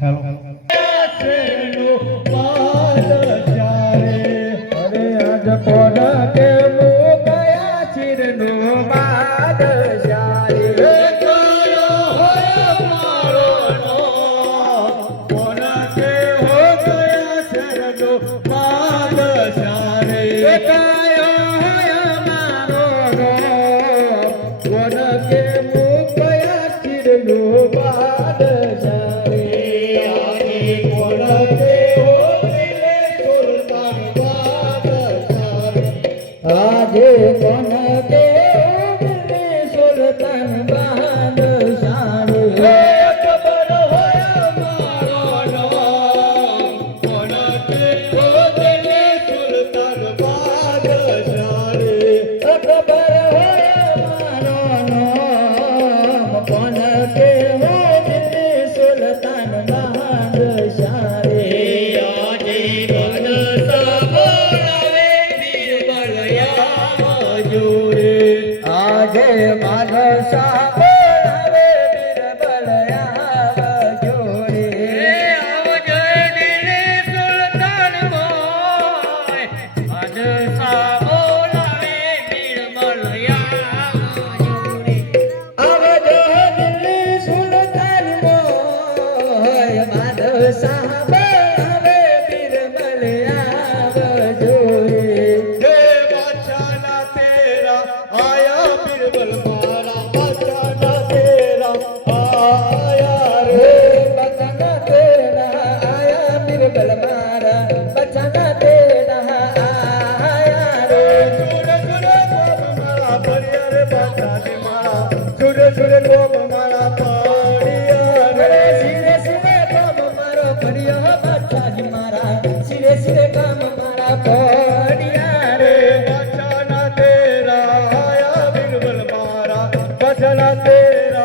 Hello અરે આજ કોણ કે મુકયા ચીરનો બાદશાહ રે કયો હોય મારો નો કોણ કે હો ગયા શરણો બાદશાહ રે કયો હોય મારો નો કોણ કે મુકયા ચીરનો બાદશાહ રે આજે કોણ કે સુલતાન બાદશાહ રે ખબર હોય મારો નામ કોણ કે હો દિલે સુલતાન બાદશાહ રે ખબર હોય મારો નામ કોણ કે હો દિલ્હી સુલતાન બાદશાહ રે આજે બાદશાહ બોલાવે બીરબલ આવજો રે આજે બાદશાહ બોલાવે બીરબલ આવજો રે આવજો દિલે સુલતાન બોય બાદશાહ બોલાવે બીરબલ આવજો રે આવજો દિલ્હી સુલતાન મોય બાદશાહ બોલાવે બીરબલ આવજો રે હે બાદશાહ તેરા આયા બીરબલ મારા બાદશાહ તેરા આયા રે બચન તેરા આયા બીરબલ મારા બચન તેરા આયા રે સુરે સુરે ગોપ મારા ભર્યા રે બાદશાહ મારા સુરે સુરે ગોપ મારા ભર્યા રે અરે સિરે સિરે કામ મારો પડ્યો બાદશાહજી મારા સિરે સિરે કામ મારા પડ્યા રે બાદશાહ તેરા આયા બીરબલ મારા બાદશાહ તેરા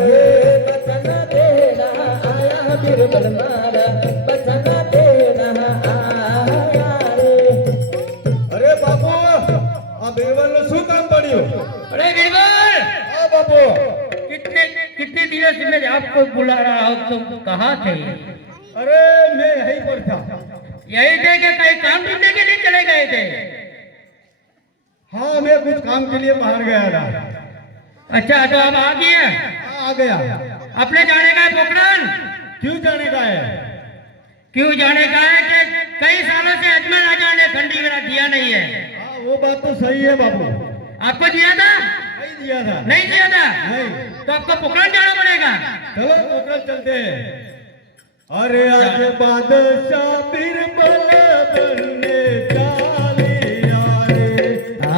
રે બચન તેરા આયા બીરબલ મારા બચન તેરા આયા રે અરે બાપુ આ બીરબલ નું શું કામ પડ્યું अरे बीरबल આ બાપુ कितने कितने दिनों से मैं आपको बुला रहा हूँ, तुम कहाँ थे? अरे मैं यहीं पर था यही थे कि कहीं काम ढूंढने के लिए चले गए थे? हाँ मैं कुछ काम के लिए बाहर गया था अच्छा तो अब आ गए? आ गया अपने जाने का है पोखरण? क्यों जाने का है क्यों जाने का है कि कई सालों से अजमेर राजा ने खंडी मेरा दिया नहीं है। हाँ वो बात तो सही है बापू आपको दिया था? नहीं दिया था नहीं दिया था? नहीं तो आपको पोखरण जाना पड़ेगा। चलो पोखरण चलते हैं अरे आज बादशाह बीरबल बनने चालिया रे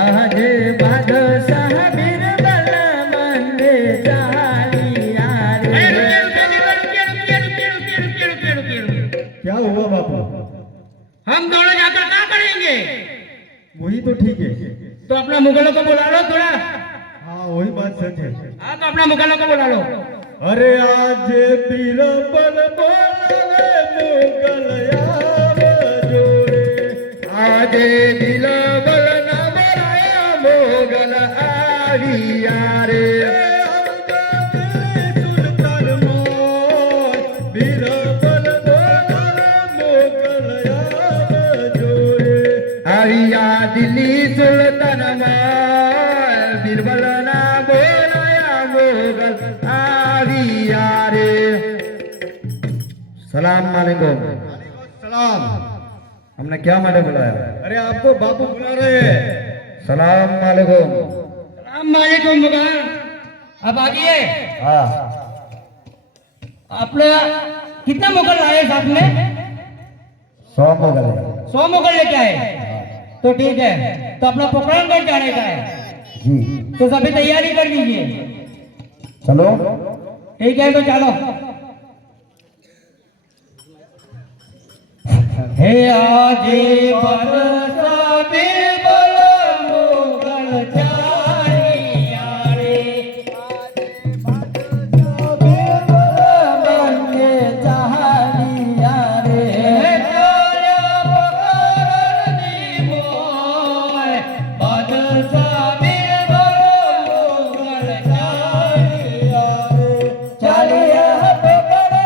આજે બાદશાહ બીરબલ મને ચાલિયા अरे રે रुकिए रुकिए रुकिए रुकिए रुकिए रुकिए रुकिए रुकिए रुकिए। क्या हुआ बापू हम दोनों जाकर क्या करेंगे? वही तो ठीक है तो अपना मुगलों को बुला लो थोड़ा। हाँ वही बात सच है हाँ तो अपना मुगलों को बुला लो। अरे आज बीरबल बोलावे मुगल आवजो रे આજે બીરબલ ના બોલાયા મોગલ આવ્યા રે सुल्तान मोर बीरबल बोलावे मुगल आवजो रे આવ્યા દિલ્હી સુલતાન મોય બીરબલ ના બોલાયા મોગલ આવ્યા રે સલામ વાલેકુમ सलाम हमने क्या मारे बुलाया अरे आपको बापू बुला रहे हैं सलाम वालेकुम सलाम वालेकुम मुगल। अब आइए। हाँ आपने कितना मुगल लाए साथ में? 100 मुगल 100 मुगल लेके आए। तो ठीक है, तो अपना पोखरणगढ़ जाने का है, जी तो सभी तैयारी कर दीजिए। चलो ठीक है तो चलो। हे आजे बरसा बीरबल मुगल चालिया रे। बने चालिया रे हे चाल्या पोखरण दी मोय, बरसा बीरबल मुगल चालिया रे। चालिया पोखरण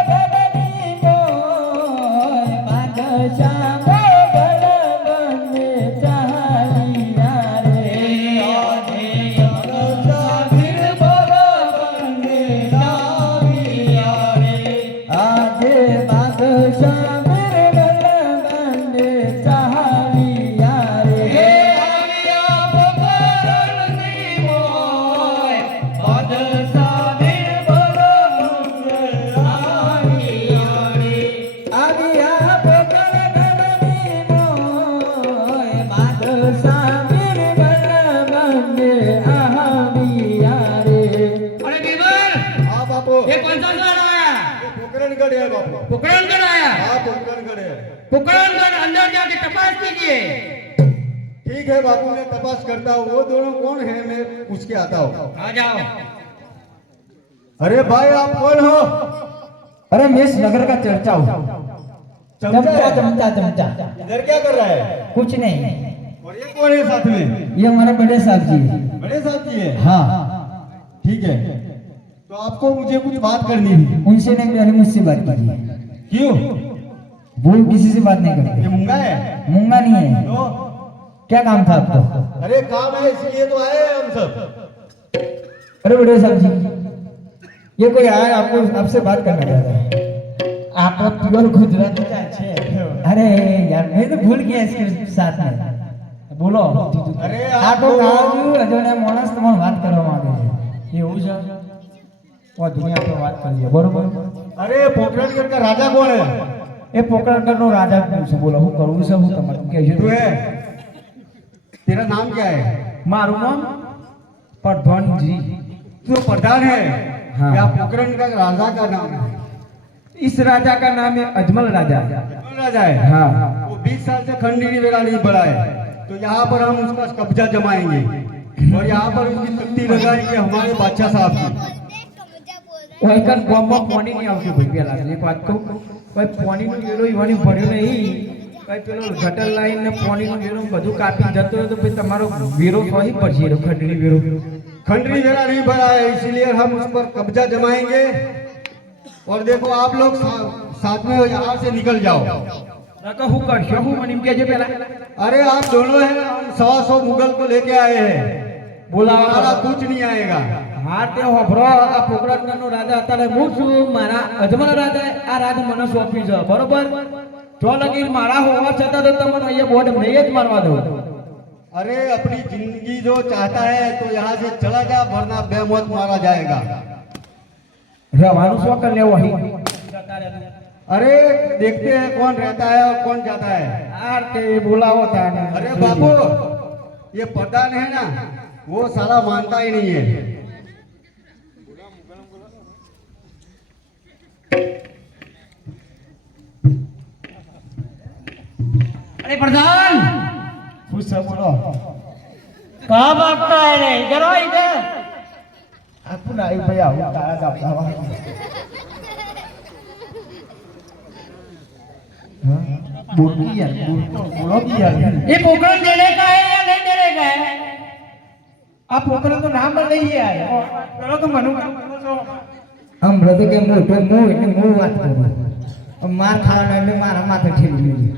पोखरणगढ़ है बापू। पोखरणगढ़ आया? हाँ पोखरणगढ़ है। पोखरणगढ़ अंदर जाके तपास कीजिए। ठीक है बापू, मैं तपास करता हूँ। वो दोनों कौन है मैं पूछ के आता हूँ। आ जाओ। अरे भाई आप कौन हो? अरे मैं इस नगर का चर्चा हूँ। चमचा चमचा चमचा। इधर क्या कर रहा है? कुछ नहीं। और ये कौन है साथ में? ये हमारे बड़े साहब जी है। बड़े साहब जी है? हाँ। ठीक है, तो आपको मुझे कुछ बात करनी थी। उनसे नहीं पहले मुझसे बात कीजिए। क्यों? वो किसी से बात नहीं ये करते। मूंगा है? मूंगा नहीं है। तो क्या काम था आपको? अरे काम है इसलिए तो आए हैं हम सब। अरे बड़े साहब जी, ये कोई आया आपको आपसे बात करना चाहता है। आप प्योर गुजराती का अच्छे हैं। अरे यार मैं तो भूल गया इसके साथ में। बोलो। अरे આ તો ગાયું અજોને માણસ તમારે વાત કરવા માંગે છે એવું છે ઓ દુનિયા પર વાત કરીએ બરોબર अरे पोखरणगढ़ का राजा कौन है? એ પોકરણગઢનો રાજા કોણ છે બોલો હું કરું છું હું તમારે तू કહેજો है? तेरा नाम क्या है? મારું નામ પ્રધાનજી तू प्रधान है? हाँ। या पोखरण का राजा का नाम है? इस राजा का नाम है अजमल राजा कौन राजा है? हाँ वो 20 साल से खंडनी वेला नहीं बढ़ा है, तो यहाँ पर हम उसका कब्जा जमाएंगे और यहाँ पर उसकी तख्ती लगाएंगे हमारे बादशाह साहब की। કોઈ કર બોમ્બો પાણી નહીં આવતું ભાઈ પેલા એક વાત કહું કોઈ પાણીનો વેલો ઈવાની ભર્યો નહીં કોઈ પેલો ગટર લાઈન ને પાણીનો વેલો બધું કાપી જતો હોય તો ભાઈ તમારો વેરો સોહી પડશે એનો ખંડણી વેરો खंडनी वेला नहीं बढ़ा है, इसीलिए हम उस पर कब्जा जमाएंगे। और देखो आप लोग साथ में यहाँ से निकल जाओ। નકર હું કરશો હું મને એમ કહેજે પેલા अरे आप दोनों हैं ना, हम 100 मुगल को लेके आए हैं, બોલાવો हमारा कुछ नहीं आएगा। હા તે હોભરો આ પોકરણગઢનો રાજા અત્યારે હું છું મારા અજમલ રાજા આ રાજ મને સોંપ્યું છે બરોબર જો લગી મારા હોવા છતાં તો તમને અહીંયા બોર્ડ નહીં જ મારવા દઉં अरे अपनी जिंदगी जो चाहता है तो यहाँ से चला जा, वरना बेमौत मारा जाएगा। રહેવાનું શું કર લેવો અહીં अरे देखते हैं कौन रहता है और कौन जाता है। આ તે બોલાવો તાને अरे बाबू, ये प्रधान है ना, वो साला मानता ही नहीं है। अरे प्रधान खुश है बोलो कहाँ भागता है रे? इधर आओ इधर। આપું ના આવ્યું ભાઈ આવું તારા ગામડામાં બોલો યાર બોલો યાર ये पोखरण देने का है या नहीं देने का है? આ પોકરણ તો નામ જ નહીં યાર પેલો તો મનુ આમ હૃદય કે મોટો મો એટલે મો વાત કરું માર ખાવાના એટલે મારા માથે ઠેલી ગયું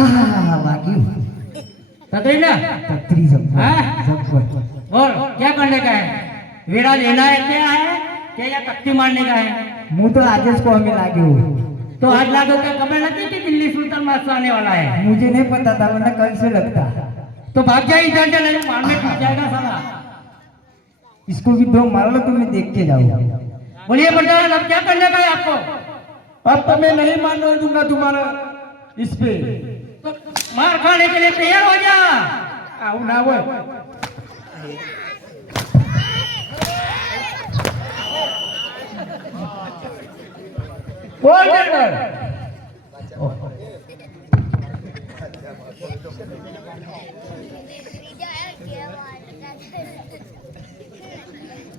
આહા વાગ્યું तकलीफ ना? તત્રી જબ્બર हाँ? જબ્બર और क्या करने का है? वेड़ा लेना है क्या है या तख्ती मारने का है? હું તો આજે જ કોમે લાગ્યો तो आज लागो क्या खबर नहीं कि दिल्ली सुल्तान मास्टर आने वाला है? मुझे नहीं पता था वरना कल से लगता तो भाग जाए इधर से, नहीं मारने टूट जाएगा साला। इसको भी दो मार लो तो मैं देख के जाऊंगा बोलिए प्रधान अब क्या करने का है आपको? अब तो मैं नहीं मानने दूंगा तुम्हारा इस पे तो मार खाने के लिए तैयार हो जा। आओ ना वो बोल जनरल।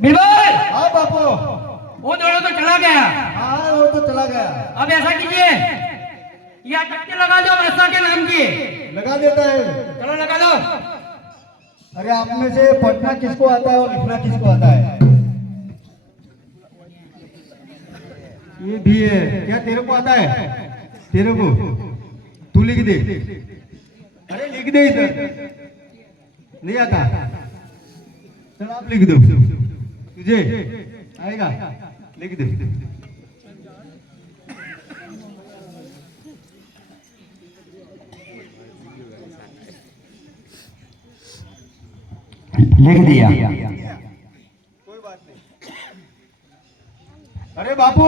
बिल्कुल हाँ बापू। वो दोनों तो चला गया। हाँ वो तो चला गया। अब ऐसा कीजिए या टक्के लगा दो ऐसा के नाम की। लगा देता है। चलो लगा दो। अरे आप में से पढ़ना किसको आता है और लिखना किसको आता है? ये भी है क्या? तेरे को आता है? तेरे को तू लिख दे। अरे लिख दे इधर। नहीं आता? चल आप लिख दो। तुझे आएगा? लिख दे। लिख दिया कोई बात नहीं। अरे बापू,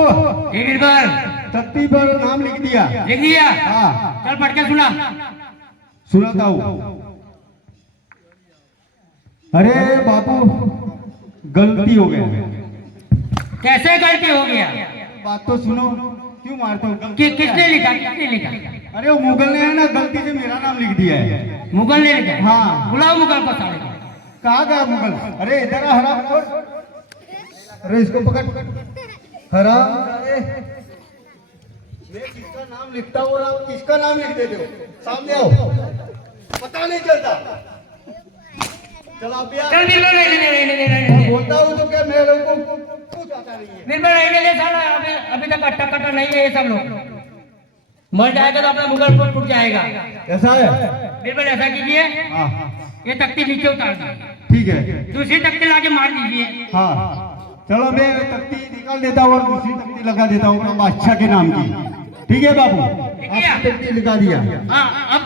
ये बिल्कुल तख्ती पर नाम लिख दिया। लिख दिया। हाँ चल पढ़ के सुना। सुनाता हूँ। अरे बापू गलती हो गया। कैसे गलती हो गया? बात तो सुनो, क्यों मारते हो? किसने लिखा? किसने लिखा? अरे वो मुगल ने है ना, गलती से मेरा नाम लिख दिया है। मुगल ने लिखा? हाँ। बुलाओ मुगल को साले को। कहाँ गया मुगल? अरे इधर आ हराम खोर। अरे इसको पकड़। हराम अरे मैं किसका नाम लिखता हूँ और आप किसका नाम लिख देते हो? सामने आओ, पता नहीं चलता। चल आप यहाँ। चल बिल्कुल नहीं। बोलता हूँ तो क्या मैं लोगों को कुछ आता नहीं है। बिल्कुल रहने दे साला, अभी तक अट्टा कट्टा नहीं है ये सब लोग। मर जाएगा तो अपना मुगल को टूट जाएगा। ऐसा है? बिल्कुल ऐसा कीजिए, हाँ ये तख्ती नीचे उतार दीजिए, ठीक है। दूसरी तख्ती लाके मार दीजिए। हाँ चलो मैं तख्ती निकाल देता हूँ और दूसरी तख्ती लगा देता हूँ अपना बादशाह के नाम की। ठीक है बाबू, ठीक है। आपने तख्ती लगा दिया। हाँ, अब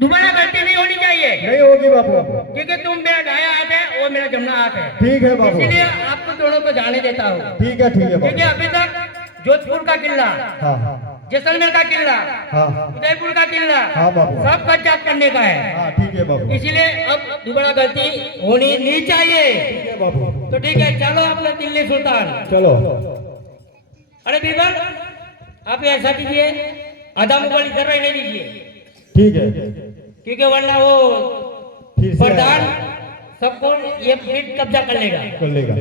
दोबारा गलती नहीं होनी चाहिए, नहीं होगी बाबू। क्योंकि तुम मेरा दाया हाथ है और मेरा जमना हाथ है। ठीक है बाबू, इसीलिए आपको दोनों को जाने देता हूँ। ठीक है क्योंकि बाबू। अभी तक जोधपुर का किला, हाँ हाँ जैसलमेर का किला, हाँ उदयपुर का किला, हाँ बाबू। सब कब्जा करने का है। हाँ ठीक है बाबू, इसीलिए अब दोबारा गलती होनी नहीं चाहिए। ठीक है बाबू। तो ठीक है, चलो अपने दिल्ली सुल्तान। चलो। अरे बीरबल, आप ऐसा कीजिए, आधा मुगल इधर रहने दीजिए, ठीक है, क्योंकि वरना वो फिर से प्रधान सबको ये पीठ कब्जा कर लेगा। कर लेगा।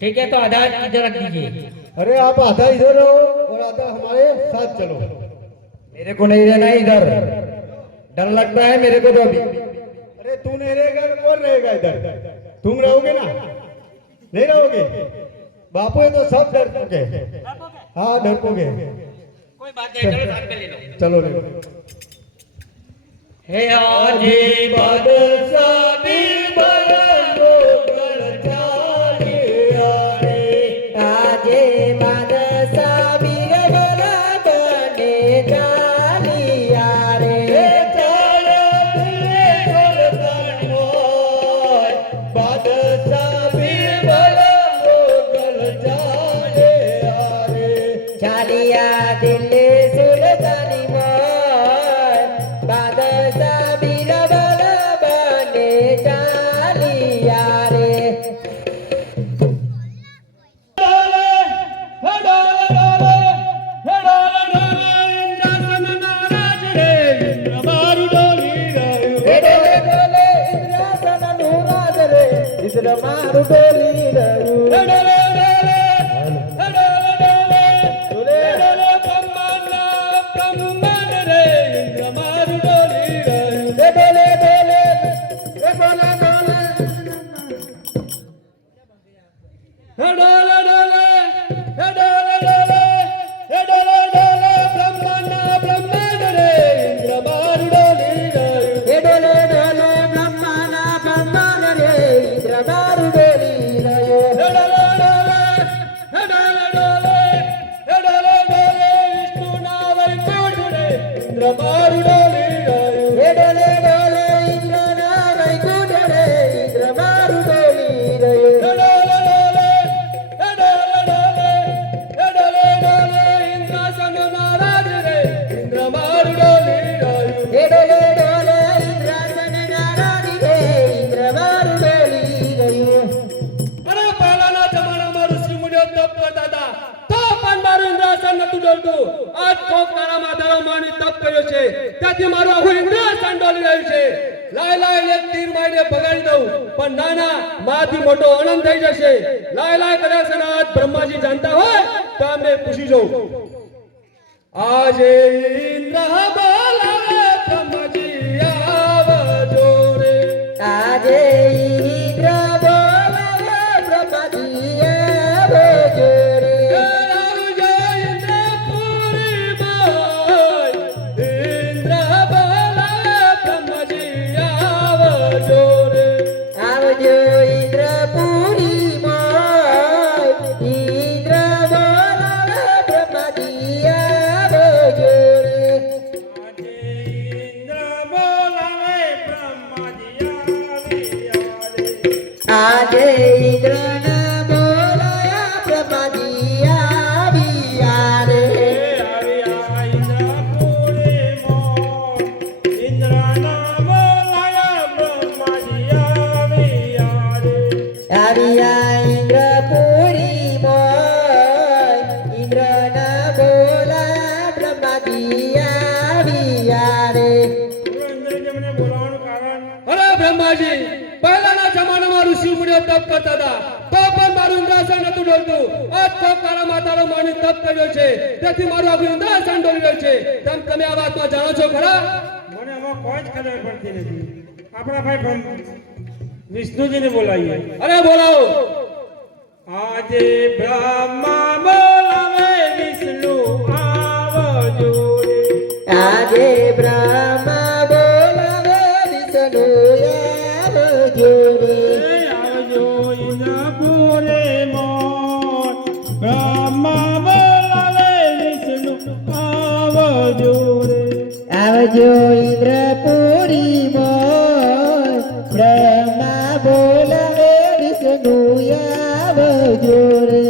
ठीक है, तो आधा इधर रख दीजिए। अरे आप आधा इधर रहो और आधा हमारे साथ चलो। मेरे को नहीं रहना इधर, डर लगता है मेरे को तो अभी। अरे तू नहीं रहेगा तो कौन रहेगा इधर? तुम रहोगे ना? नहीं रहोगे? बापू ये तो सब डरपोगे। हाँ डरपोगे। कोई बात नहीं, चलो साथ में ले लो। चलो ले लो। हे आजे बादशाह बीरबल मोगल चालिया रे, आजे बादशाह बीरबल बने चालिया रे। बादशाह बीरबल मोगल चालिया रे। चालिया दिल्ली सुल्तानी मोर, बादशाह बीरबल बने चालिया रे। डोले डोले इंद्रासन अनुराग रे, इंद्र मारु डोली रयु। डोले આજ કોક તારામાં ધરામાની તપ કર્યો છે, ત્યાંથી મારું આખું ઇન્દ્રાસન ડોલી રહ્યું છે. લાય લાય એક તીર મારીને ભગાડી દઉં, પણ ના ના, માથી મોટો આનંદ થઈ જશે. લાય લાય કદાચ આજ બ્રહ્માજી જાણતા હોય તો અમને પૂછી જોઉં. આજે ઇન્દ્ર બોલાવે બ્રહ્માજી આવજો રે. આજે ઇન્દ્ર બોલાવે બ્રહ્માજી આવજો રે. આવજો ઇન્દ્રપુરી માં, ઇન્દ્ર બોલાવે બ્રહ્માજી આવજો રે. આજે ઇન્દ્ર બોલાયા બ્રહ્માજી તપ કરતા હતા તો પણ મારું ઇન્દ્રાસન નતું ડોલતું. આજ તો કાળા માતાનો માની તપ કર્યો છે તેથી મારું આખું ઇન્દ્રાસન ડોલી રહ્યું છે. તમે આ વાતમાં જાણો છો ખરા? મને આમાં કોઈ જ ખબર પડતી નથી. આપણા ભાઈ વિષ્ણુજીને બોલાવીએ. અરે બોલાવો. આજે બ્રહ્મા બોલાવે વિષ્ણુ આવજો રે. આજે બ્રહ્મા બોલાવે વિષ્ણુ આવજો રે. આવજો ઇન્દ્રપુરે મોર. બ્રહ્મા બોલાવે વિષ્ણુ આવજો રે. આવજો ઇન્દ્રપુરી મોર. બ્રહ્મા બોલાવે વિષ્ણુ આવજો રે.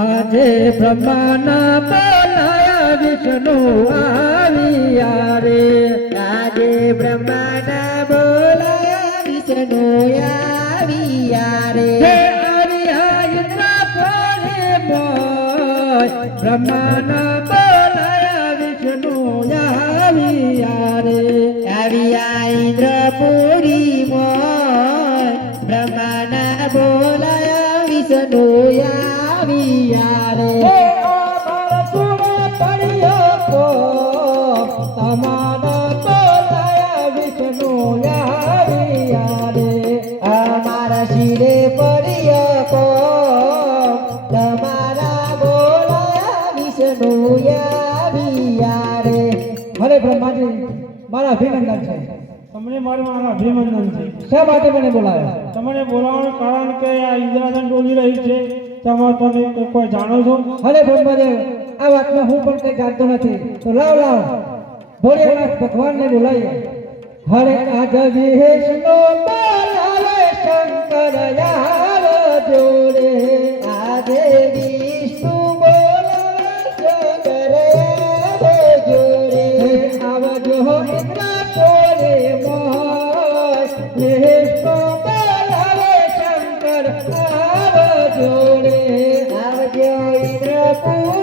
આજે બ્રહ્માના બોલાયા વિષ્ણુ આવ્યા રે. આજે બ્રહ્માના બોલાયા વિષ્ણુ આવ્યા રે. આવ્યા ઇન્દ્રપુરી મોર. બ્રહ્માના બોલાયા વિષ્ણુ આવ્યા રે. આવ્યા ઇન્દ્રપુરી મોર. બ્રહ્માના બોલાયા વિષ્ણુ આવ્યા રે. તમારા બોલાયા વિષ્ણુ આવ્યા રે. અમારા શિરે પડ્યો કો તમારા બોલાયા વિષ્ણુ આવ્યા રે. ભલે બ્રહ્માજી મારા અભિનંદન છે. તમને મારા અભિનંદન છે. શા માટે મને બોલાવ્યા? તમને બોલાવવાનું કારણ કે આ ઇન્દ્રાસન ડોલી રહી છે. તમે કોઈ જાણો છો? ભલે બ્રહ્માદેવ આ વાતમાં હું પણ કઈ જાણતો નથી. તો લાવ ભોળેનાથ ભગવાનને બોલાવીએ. હરે આજ વિષ્ણુ બોલાવે શંકર આવજો રે. આજે વિષ્ણુ બોલાવે શંકર આવજો રે. આવજો ઇન્દ્રપુરે મોર. વિષ્ણુ બોલાવે શંકર આવજો રે. આવજો ઇન્દ્રપુરે